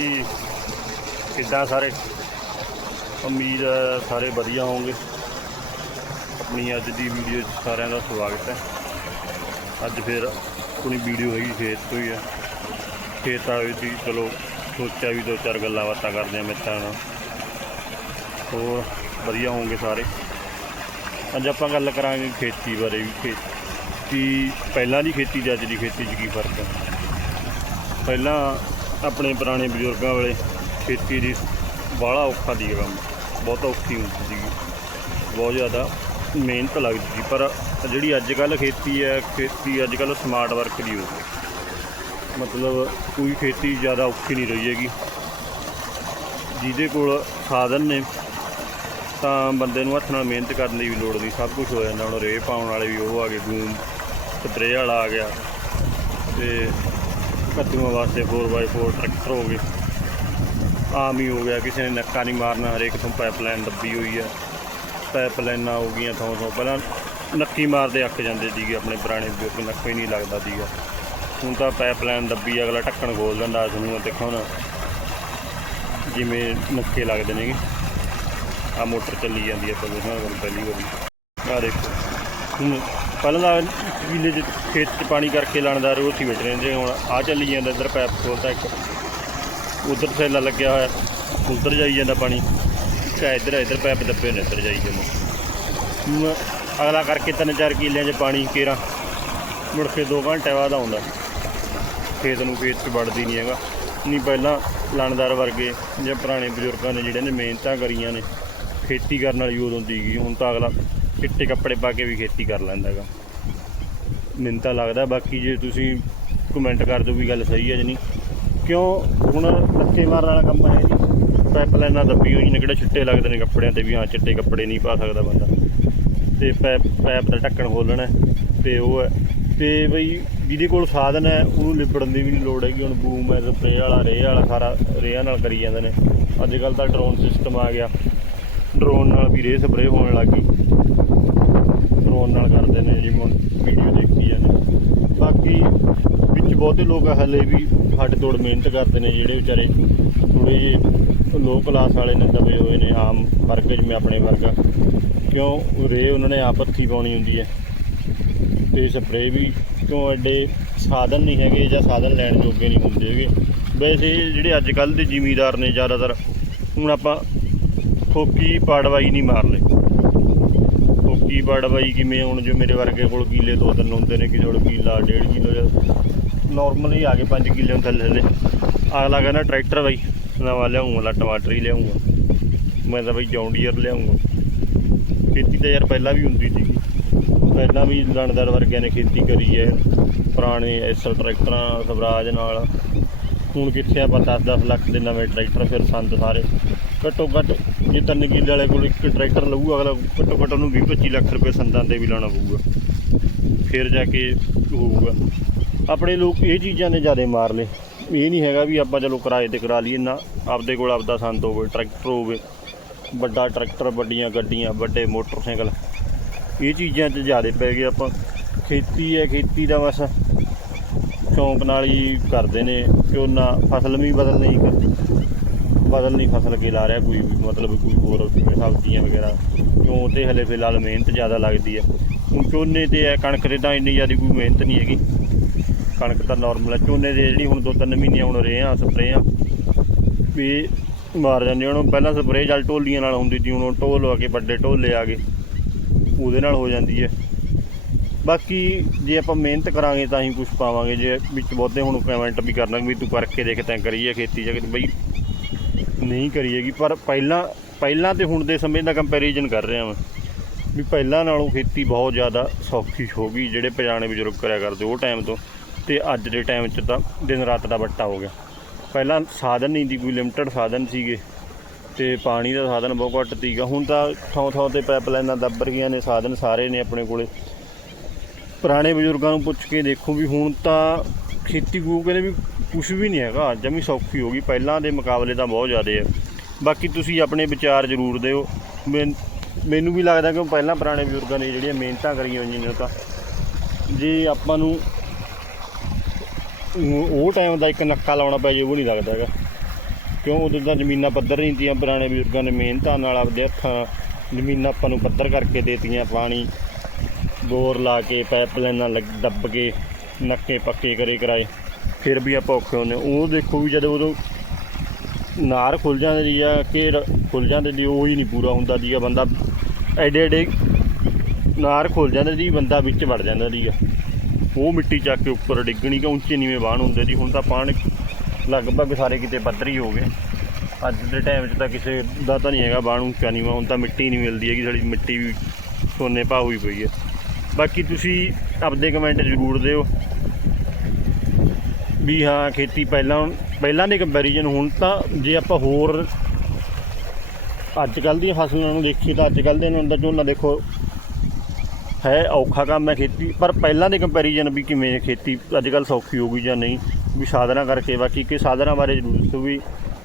ਜੀ ਕਿੱਦਾਂ ਸਾਰੇ? ਉਮੀਦ ਹੈ ਸਾਰੇ ਵਧੀਆ ਹੋਵੋਗੇ ਆਪਣੀ ਅੱਜ ਦੀ ਵੀਡੀਓ 'ਚ ਸਾਰਿਆਂ ਦਾ ਸਵਾਗਤ ਹੈ। ਅੱਜ ਫਿਰ ਆਪਣੀ ਵੀਡੀਓ ਹੈਗੀ ਖੇਤ ਤੋਂ ਹੀ ਹੈ। ਖੇਤ ਆਏ ਦੀ ਚਲੋ ਸੋਚਿਆ ਵੀ ਦੋ ਚਾਰ ਗੱਲਾਂ ਬਾਤਾਂ ਕਰਦੇ ਆ ਮਿੱਤਰਾਂ ਨਾਲ। ਹੋਰ ਵਧੀਆ ਹੋਵੋਗੇ ਸਾਰੇ। ਅੱਜ ਆਪਾਂ ਗੱਲ ਕਰਾਂਗੇ ਖੇਤੀ ਬਾਰੇ ਵੀ। ਖੇਤੀ ਪਹਿਲਾਂ ਦੀ ਖੇਤੀ ਤੇ ਅੱਜ ਦੀ ਖੇਤੀ 'ਚ ਕੀ ਫ਼ਰਕ ਹੈ? ਪਹਿਲਾਂ ਆਪਣੇ ਪੁਰਾਣੇ ਬਜ਼ੁਰਗਾਂ ਵਾਲੇ ਖੇਤੀ ਦੀ ਬਾਹਲਾ ਔਖਾ ਦੀ ਕੰਮ। ਬਹੁਤ ਔਖੀ ਹੁੰਦੀ ਸੀਗੀ। ਬਹੁਤ ਜ਼ਿਆਦਾ ਮਿਹਨਤ ਲੱਗਦੀ ਸੀ। ਪਰ ਜਿਹੜੀ ਅੱਜ ਕੱਲ ਖੇਤੀ ਹੈ, ਖੇਤੀ ਅੱਜ ਕੱਲ ਸਮਾਰਟ ਵਰਕ ਦੀ ਹੋ ਗਈ। ਮਤਲਬ ਕੋਈ ਖੇਤੀ ਜ਼ਿਆਦਾ ਔਖੀ ਨਹੀਂ ਰਹੀ ਹੈਗੀ। ਜਿਹਦੇ ਕੋਲ ਸਾਧਨ ਨੇ, ਤਾਂ ਬੰਦੇ ਨੂੰ ਹੱਥ ਨਾਲ ਮਿਹਨਤ ਕਰਨ ਦੀ ਵੀ ਲੋੜ ਨਹੀਂ। ਸਭ ਕੁਝ ਹੋ ਜਾਂਦਾ। ਹੁਣ ਰੇਹ ਪਾਉਣ ਵਾਲੇ ਵੀ ਉਹ ਆ ਗਏ, ਬੂਮ, ਸਪਰੇਅ ਵਾਲਾ ਆ ਗਿਆ। ਤੇ ਕੱਦੂਆਂ ਵਾਸਤੇ 4x4 ਟਰੈਕਟਰ ਹੋ ਗਏ। ਆਮ ਹੀ ਹੋ ਗਿਆ, ਕਿਸੇ ਨੇ ਨੱਕਾ ਨਹੀਂ ਮਾਰਨਾ, ਹਰੇਕ ਤੋਂ ਪਾਈਪਲਾਈਨ ਦੱਬੀ ਹੋਈ ਹੈ ਪਾਈਪਲਾਈਨਾਂ ਹੋ ਗਈਆਂ ਥਾਂ ਥੋਂ। ਪਹਿਲਾਂ ਨੱਕੀ ਮਾਰਦੇ ਅੱਕ ਜਾਂਦੇ ਸੀਗੇ ਆਪਣੇ ਪੁਰਾਣੇ ਬਜ਼ੁਰਗ, ਨੱਕਾ ਹੀ ਨਹੀਂ ਲੱਗਦਾ ਸੀਗਾ। ਹੁਣ ਤਾਂ ਪਾਈਪਲਾਈਨ ਦੱਬੀ, ਅਗਲਾ ਢੱਕਣ ਖੋਲ ਦਿੰਦਾ ਇਸ ਨੂੰ, ਦੇਖੋ ਨਾ ਜਿਵੇਂ ਨੱਕੇ ਲੱਗਦੇ ਨੇਗੇ। ਆ ਮੋਟਰ ਚੱਲੀ ਜਾਂਦੀ ਹੈ ਪਹਿਲਾਂ ਨਾਲ ਪਹਿਲੀ ਵਾਰੀ। ਆ ਦੇਖੋ, ਹੁਣ ਪਹਿਲਾਂ ਤਾਂ ਕਿਲੇ ਚ ਖੇਤ ਚ ਪਾਣੀ ਕਰਕੇ ਲਾਣਦਾਰ ਉਹ ਸੀ ਬੈਠੇ ਰਹਿੰਦੇ ਹੁਣ ਆ ਚੱਲੀ ਜਾਂਦਾ, ਇੱਧਰ ਪੈਪ ਖੋਲਦਾ ਇੱਕ, ਉਧਰ ਥੈਲਾ ਲੱਗਿਆ ਹੋਇਆ, ਉਧਰ ਜਾਈ ਜਾਂਦਾ ਪਾਣੀ। ਕਾ ਇੱਧਰ ਇੱਧਰ ਪੈਪ ਦੱਬੇ ਨੇ, ਇੱਧਰ ਜਾਈ ਜਾਂਦਾ। ਹੁਣ ਅਗਲਾ ਕਰਕੇ ਤਿੰਨ ਚਾਰ ਕਿੱਲਿਆਂ 'ਚ ਪਾਣੀ, ਕੇਰਾ। ਮੁੜ ਕੇ 2 ਘੰਟੇ ਬਾਅਦ ਆਉਂਦਾ। ਖੇਤ ਨੂੰ ਖੇਤ 'ਚ ਵੜਦੀ ਨਹੀਂ ਹੈਗਾ। ਨਹੀਂ ਪਹਿਲਾਂ ਲਾਣਦਾਰ ਵਰਗੇ ਜਾਂ ਪੁਰਾਣੇ ਬਜ਼ੁਰਗਾਂ ਨੇ ਜਿਹੜੇ ਨੇ ਮਿਹਨਤਾਂ ਕਰੀਆਂ ਨੇ, ਖੇਤੀ ਕਰਨ ਵਾਲੀ ਉਦੋਂ ਦੀ ਗਈ ਹੁਣ ਤਾਂ ਅਗਲਾ ਚਿੱਟੇ ਕੱਪੜੇ ਪਾ ਕੇ ਵੀ ਖੇਤੀ ਕਰ ਲੈਂਦਾ ਹੈਗਾ ਮੈਨੂੰ ਤਾਂ ਲੱਗਦਾ ਬਾਕੀ ਜੇ ਤੁਸੀਂ ਕਮੈਂਟ ਕਰ ਦਿਓ ਵੀ ਗੱਲ ਸਹੀ ਹੈ ਜਾਂ ਨਹੀਂ। ਕਿਉਂ ਹੁਣ ਲੱਥੇ ਮਾਰਨ ਵਾਲਾ ਕੰਮ ਹੈ ਜੀ ਪਾਈਪਲਾਈਨਾਂ ਦੱਬੀ ਹੋਈ ਨੇ ਕਿਹੜੇ ਛਿੱਟੇ ਲੱਗਦੇ ਨੇ ਕੱਪੜਿਆਂ ਤੇ ਵੀ ਹਾਂ, ਚਿੱਟੇ ਕੱਪੜੇ ਨਹੀਂ ਪਾ ਸਕਦਾ ਬੰਦਾ। ਤੇ ਪੈਪ ਪੈਪ ਦਾ ਢੱਕਣ ਖੋਲਣਾ ਹੈ ਤੇ ਉਹ ਹੈ। ਤੇ ਬਈ ਜਿਹਦੇ ਕੋਲ ਸਾਧਨ ਹੈ, ਉਹਨੂੰ ਲਿਬੜਨ ਦੀ ਵੀ ਨਹੀਂ ਲੋੜ ਹੈਗੀ। ਹੁਣ ਬੂਮ ਹੈ ਸਪਰੇ ਵਾਲਾ ਰੇਹ ਵਾਲਾ ਸਾਰਾ ਰੇਹਾਂ ਨਾਲ ਕਰੀ ਜਾਂਦੇ ਨੇ। ਅੱਜ ਕੱਲ ਤਾਂ ਡਰੋਨ ਸਿਸਟਮ ਆ ਗਿਆ। ਡਰੋਨ ਨਾਲ ਵੀ ਰੇਹ ਸਪਰੇ ਹੋਣ ਲੱਗ ਗਈ ਡਰੋਨ ਨਾਲ ਕਰਦੇ ਨੇ ਜਿਵੇਂ ਹੁਣ ਵੀਡੀਓ ਦੇਖੀ ਜਾਂਦੇ ਬਾਕੀ ਵਿੱਚ ਬਹੁਤੇ ਲੋਕ ਹਲੇ ਵੀ ਹੱਡ ਤੋੜ ਮਿਹਨਤ ਕਰਦੇ ਨੇ ਜਿਹੜੇ ਵਿਚਾਰੇ ਥੋੜੇ ਜਿਹੇ ਲੋ ਕਲਾਸ ਵਾਲੇ ਨੇ, ਦਬੇ ਹੋਏ ਨੇ, ਆਮ ਵਰਗ ਜਿਵੇਂ ਆਪਣੇ ਵਰਗਾ। ਕਿਉਂ? ਰੇ ਉਹਨਾਂ ਨੇ ਆਪ ਹੱਥੀਂ ਪਾਉਣੀ ਹੁੰਦੀ ਹੈ। ਤੇ ਸਪਰੇਅ ਵੀ ਕਿਉਂ ਐਡੇ ਸਾਧਨ ਨਹੀਂ ਹੈਗੇ ਜਾਂ ਸਾਧਨ ਲੈਣ ਜੋਗੇ ਨਹੀਂ ਹੁੰਦੇ ਹੈਗੇ। ਵੈਸੇ ਜਿਹੜੇ ਅੱਜ ਕੱਲ ਦੇ ਜ਼ਿਮੀਦਾਰ ਨੇ ਜ਼ਿਆਦਾਤਰ, ਹੁਣ ਆਪਾਂ ਠੋਕੀ, ਪਾੜਵਾਈ ਨਹੀਂ ਮਾਰ ਠੋਕੀ, ਪਾੜਵਾਈ ਕਿਵੇਂ? ਹੁਣ ਜੋ ਮੇਰੇ ਵਰਗੇ ਕੋਲ ਕੀਲੇ ਦੋ ਤਿੰਨ ਹੁੰਦੇ ਨੇ ਕਿ ਜੋੜ ਕੀਲਾ ਡੇਢ ਕਿਲੋ ਜਾਂ ਨਾਰਮਲੀ ਆ ਗਏ 5 ਕਿੱਲੇ ਥੱਲੇ ਥੱਲੇ। ਅਗਲਾ ਕਹਿੰਦਾ ਟਰੈਕਟਰ ਬਾਈ ਨਵਾਂ ਲਿਆਉਂਗਾ ਟਮਾਟਰ ਹੀ ਲਿਆਉਂਗਾ। ਮੈਂ ਤਾਂ ਬਈ ਜੌਂਡੀਅਰ ਲਿਆਉਂਗਾ। ਖੇਤੀ ਤਾਂ ਯਾਰ ਪਹਿਲਾਂ ਵੀ ਹੁੰਦੀ ਸੀ ਪਹਿਲਾਂ ਵੀ ਲਣਦਾਰ ਵਰਗਿਆਂ ਨੇ ਖੇਤੀ ਕਰੀ ਹੈ ਪੁਰਾਣੇ ਐਸਲ ਟਰੈਕਟਰਾਂ, ਸਵਰਾਜ ਨਾਲ। ਹੁਣ ਕਿੱਥੇ ਆਪਾਂ 10-10 ਲੱਖ ਦੇ ਨਵੇਂ ਟਰੈਕਟਰ ਫਿਰ ਸੰਦ ਸਾਰੇ। ਘੱਟੋ ਘੱਟ ਜੇ ਤਿੰਨ ਕਿੱਲੇ ਵਾਲੇ ਕੋਲ ਇੱਕ ਟਰੈਕਟਰ ਲਊ ਅਗਲਾ ਘੱਟੋ ਘੱਟ ਉਹਨੂੰ 20-25 ਲੱਖ ਰੁਪਏ ਸੰਦਾਂ ਦੇ ਵੀ ਲਾਉਣਾ ਪਊਗਾ। ਫਿਰ ਜਾ ਕੇ ਹੋਊਗਾ। ਆਪਣੇ ਲੋਕ ਇਹ ਚੀਜ਼ਾਂ ਨੇ ਜ਼ਿਆਦਾ ਮਾਰ ਲਏ। ਇਹ ਨਹੀਂ ਹੈਗਾ ਵੀ ਆਪਾਂ ਚਲੋ ਕਿਰਾਏ ਤੇ ਕਰਾ ਲਈਏ ਨਾ, ਆਪਦੇ ਕੋਲ ਆਪਦਾ ਸੰਦ ਹੋਵੇ, ਟਰੈਕਟਰ ਹੋਵੇ, ਵੱਡਾ ਟਰੈਕਟਰ, ਵੱਡੀਆਂ ਗੱਡੀਆਂ, ਵੱਡੇ ਮੋਟਰਸਾਈਕਲ। ਇਹ ਚੀਜ਼ਾਂ 'ਚ ਜ਼ਿਆਦਾ ਪੈ ਗਏ ਆਪਾਂ। ਖੇਤੀ ਹੈ, ਖੇਤੀ ਦਾ ਬਸ। ਸ਼ੌਂਕ ਨਾਲ ਹੀ ਕਰਦੇ ਨੇ ਝੋਨਾ ਫਸਲ ਵੀ ਬਦਲ ਨਹੀਂ ਕਰਦੀ ਬਦਲ ਨਹੀਂ ਫਸਲ ਕੇ ਲਾ ਰਿਹਾ ਕੋਈ ਵੀ, ਮਤਲਬ ਕੋਈ ਹੋਰ ਸਬਜ਼ੀਆਂ ਵਗੈਰਾ। ਕਿਉਂ ਤੇ ਹਲੇ ਫਿਲਹਾਲ ਮਿਹਨਤ ਜ਼ਿਆਦਾ ਲੱਗਦੀ ਹੈ। ਹੁਣ ਝੋਨੇ ਤੇ ਹੈ, ਕਣਕ ਤੇ ਤਾਂ ਇੰਨੀ ਜ਼ਿਆਦਾ ਕੋਈ ਮਿਹਨਤ ਨਹੀਂ ਹੈਗੀ। ਕਣਕ ਤਾਂ ਨਾਰਮਲ ਹੈ ਝੋਨੇ ਦੇ ਜਿਹੜੀ ਹੁਣ ਦੋ ਤਿੰਨ ਮਹੀਨੇ ਹੁਣ ਰਹੇ ਆ ਰੇਹਾਂ ਆ। ਵੀ ਮਾਰ ਜਾਂਦੇ ਹੁਣ ਪਹਿਲਾਂ ਸਪਰੇਅ ਚੱਲ ਢੋਲੀਆਂ ਨਾਲ ਹੁੰਦੀ ਸੀ, ਹੁਣ ਉਹ ਢੋਲ ਆ ਕੇ ਵੱਡੇ ਢੋਲੇ ਆ ਗਏ। ਉਹਦੇ ਨਾਲ ਹੋ ਜਾਂਦੀ ਹੈ ਬਾਕੀ ਜੇ ਆਪਾਂ ਮਿਹਨਤ ਕਰਾਂਗੇ ਤਾਂ ਹੀ ਕੁਝ ਪਾਵਾਂਗੇ। ਜੇ ਵਿੱਚ ਬਹੁਤੇ ਹੁਣ ਕਮੈਂਟ ਵੀ ਕਰਨਾ ਵੀ ਤੂੰ ਕਰਕੇ ਦੇਖ ਤੈਂ ਕਰੀਏ ਖੇਤੀ ਜਾਂ ਬਈ ਨਹੀਂ ਕਰੀਏਗੀ। ਪਰ ਪਹਿਲਾਂ ਪਹਿਲਾਂ ਤੇ ਹੁਣ ਦੇ ਸਮੇਂ ਦਾ ਕੰਪੈਰੀਜ਼ਨ ਕਰ ਰਿਹਾ ਮੈਂ। ਵੀ ਪਹਿਲਾਂ ਨਾਲੋਂ ਖੇਤੀ ਬਹੁਤ ਜ਼ਿਆਦਾ ਸੌਖੀ ਹੋ ਗਈ। ਜਿਹੜੇ ਪੁਰਾਣੇ ਬਜ਼ੁਰਗ ਕਰਿਆ ਕਰਦੇ, ਉਹ ਟਾਈਮ ਤੋਂ। ਤੇ ਅੱਜ ਦੇ ਟਾਈਮ 'ਚ ਤਾਂ ਦਿਨ ਰਾਤ ਦਾ ਵੱਟਾ ਹੋ ਗਿਆ। ਪਹਿਲਾਂ ਸਾਧਨ ਨਹੀਂ ਦੀ ਕੋਈ ਲਿਮਟਿਡ ਸਾਧਨ ਸੀਗੇ ਤੇ ਪਾਣੀ ਦਾ ਸਾਧਨ ਬਹੁਤ ਘੱਟ ਸੀਗਾ। ਹੁਣ ਤਾਂ ਥਾਂ ਥਾਂ ਤੇ ਪਾਈਪਲਾਈਨਾਂ ਦੱਬ ਰਹੀਆਂ ਨੇ, ਸਾਧਨ ਸਾਰੇ ਨੇ ਆਪਣੇ ਕੋਲੇ। ਪੁਰਾਣੇ ਬਜ਼ੁਰਗਾਂ ਨੂੰ ਪੁੱਛ ਕੇ ਦੇਖੋ ਵੀ ਹੁਣ ਤਾਂ ਖੇਤੀ ਗੂ ਕਹਿੰਦੇ ਵੀ ਕੁਝ ਵੀ ਨਹੀਂ ਹੈਗਾ, ਜਮੀ ਸੌਖੀ ਹੋ ਗਈ। ਪਹਿਲਾਂ ਦੇ ਮੁਕਾਬਲੇ ਤਾਂ ਬਹੁਤ ਜ਼ਿਆਦਾ ਹੈ ਬਾਕੀ ਤੁਸੀਂ ਆਪਣੇ ਵਿਚਾਰ ਜ਼ਰੂਰ ਦਿਓ। ਮੈਨੂੰ ਵੀ ਲੱਗਦਾ ਕਿ ਪਹਿਲਾਂ ਪੁਰਾਣੇ ਬਜ਼ੁਰਗਾਂ ਨੇ ਜਿਹੜੀਆਂ ਮਿਹਨਤਾਂ ਕਰੀਆਂ ਹੋਈਆਂ ਨੇ ਤਾਂ। ਜੇ ਆਪਾਂ ਨੂੰ ਉਹ ਟਾਈਮ ਦਾ ਇੱਕ ਨੱਕਾ ਲਾਉਣਾ ਪੈ ਜੇ ਉਹ ਨਹੀਂ ਲੱਗਦਾ ਹੈਗਾ। ਕਿਉਂ? ਉਦੋਂ ਤਾਂ ਜ਼ਮੀਨਾਂ ਪੱਧਰ ਨਹੀਂ ਤੀਆਂ ਪੁਰਾਣੇ ਬਜ਼ੁਰਗਾਂ ਨੇ ਮਿਹਨਤਾਂ ਨਾਲ ਆਪਦੇ ਹੱਥਾਂ ਜ਼ਮੀਨਾਂ ਆਪਾਂ ਨੂੰ ਪੱਧਰ ਕਰਕੇ ਦੇਤੀਆਂ, ਪਾਣੀ, ਬੋਰ ਲਾ ਕੇ ਪਾਈਪਲਾਈਨਾਂ ਲੱਗ, ਦੱਬ ਕੇ, ਨੱਕੇ ਪੱਕੇ ਕਰੇ ਕਰਾਏ। ਫਿਰ ਵੀ ਆਪਾਂ ਔਖੇ ਹੁੰਦੇ ਉਹ ਦੇਖੋ ਵੀ ਜਦੋਂ ਉਦੋਂ ਨਾਰ ਖੁੱਲ ਜਾਂਦੇ ਜੀ ਆ ਕਿ ਖੁੱਲ ਜਾਂਦੇ ਜੀ ਉਹ ਹੀ ਨਹੀਂ ਪੂਰਾ ਹੁੰਦਾ ਜੀ ਆ ਬੰਦਾ ਐਡੇ ਐਡੇ ਨਾਰ ਖੁੱਲ ਜਾਂਦੇ ਜੀ ਬੰਦਾ ਵਿੱਚ ਵੜ ਜਾਂਦਾ ਜੀ ਆ ਉਹ ਮਿੱਟੀ ਚੱਕ ਕੇ ਉੱਪਰ ਡਿੱਗਣੀ ਕਿ ਉੱਚੇ ਨੀਵੇਂ ਬਾਣ ਹੁੰਦੇ ਜੀ ਹੁਣ ਤਾਂ ਪਾਣੀ ਲਗਭਗ ਸਾਰੇ ਕਿਤੇ ਪੱਧਰੀ ਹੋ ਗਏ। ਅੱਜ ਦੇ ਟਾਈਮ 'ਚ ਤਾਂ ਕਿਸੇ ਦਾ ਤਾਂ ਨਹੀਂ ਹੈਗਾ ਬਾਣ ਉੱਚਾ ਨੀਵਾਂ। ਹੁਣ ਤਾਂ ਮਿੱਟੀ ਨਹੀਂ ਮਿਲਦੀ ਹੈਗੀ, ਸਾਡੀ ਮਿੱਟੀ ਵੀ ਸੋਨੇ ਭਾਅ ਹੋਈ ਪਈ ਹੈ। ਬਾਕੀ ਤੁਸੀਂ ਆਪਦੇ ਕਮੈਂਟ ਜ਼ਰੂਰ ਦਿਓ ਵੀ ਹਾਂ, ਖੇਤੀ ਪਹਿਲਾਂ ਪਹਿਲਾਂ ਦੇ ਕੰਪੈਰੀਜ਼ਨ ਹੁਣ ਤਾਂ ਜੇ ਆਪਾਂ ਹੋਰ ਅੱਜ ਕੱਲ ਦੀਆਂ ਫਸਲਾਂ ਨੂੰ ਦੇਖੀਏ ਤਾਂ ਅੱਜ ਕੱਲ ਦੇ ਨੂੰ ਅੰਦਰ ਝੋਨਾ ਦੇਖੋ ਹੈ, ਔਖਾ ਕੰਮ ਹੈ ਖੇਤੀ। ਪਰ ਪਹਿਲਾਂ ਦੇ ਕੰਪੈਰੀਜ਼ਨ ਵੀ ਕਿਵੇਂ ਖੇਤੀ? ਅੱਜ ਕੱਲ ਸੌਖੀ ਹੋ ਗਈ ਜਾਂ ਨਹੀਂ? ਵੀ ਸਾਧਨਾ ਕਰਕੇ, ਬਾਕੀ ਕਿ ਸਾਧਨਾ ਬਾਰੇ ਜ਼ਰੂਰ ਦੱਸੋ ਵੀ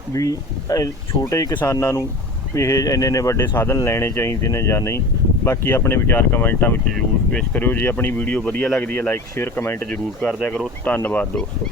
ਵੀ ਛੋਟੇ ਕਿਸਾਨਾਂ ਨੂੰ ਇਹ ਇੰਨੇ ਇੰਨੇ ਵੱਡੇ ਸਾਧਨ ਲੈਣੇ ਚਾਹੀਦੇ ਨੇ ਜਾਂ ਨਹੀਂ? ਬਾਕੀ ਆਪਣੇ ਵਿਚਾਰ ਕਮੈਂਟਾਂ ਵਿੱਚ ਜ਼ਰੂਰ ਪੇਸ਼ ਕਰਿਓ। ਜੇ ਆਪਣੀ ਵੀਡੀਓ ਵਧੀਆ ਲੱਗਦੀ ਹੈ ਲਾਈਕ ਸ਼ੇਅਰ ਕਮੈਂਟ ਜ਼ਰੂਰ ਕਰਦਿਆ ਕਰੋ। ਧੰਨਵਾਦ ਦੋਸਤੋ।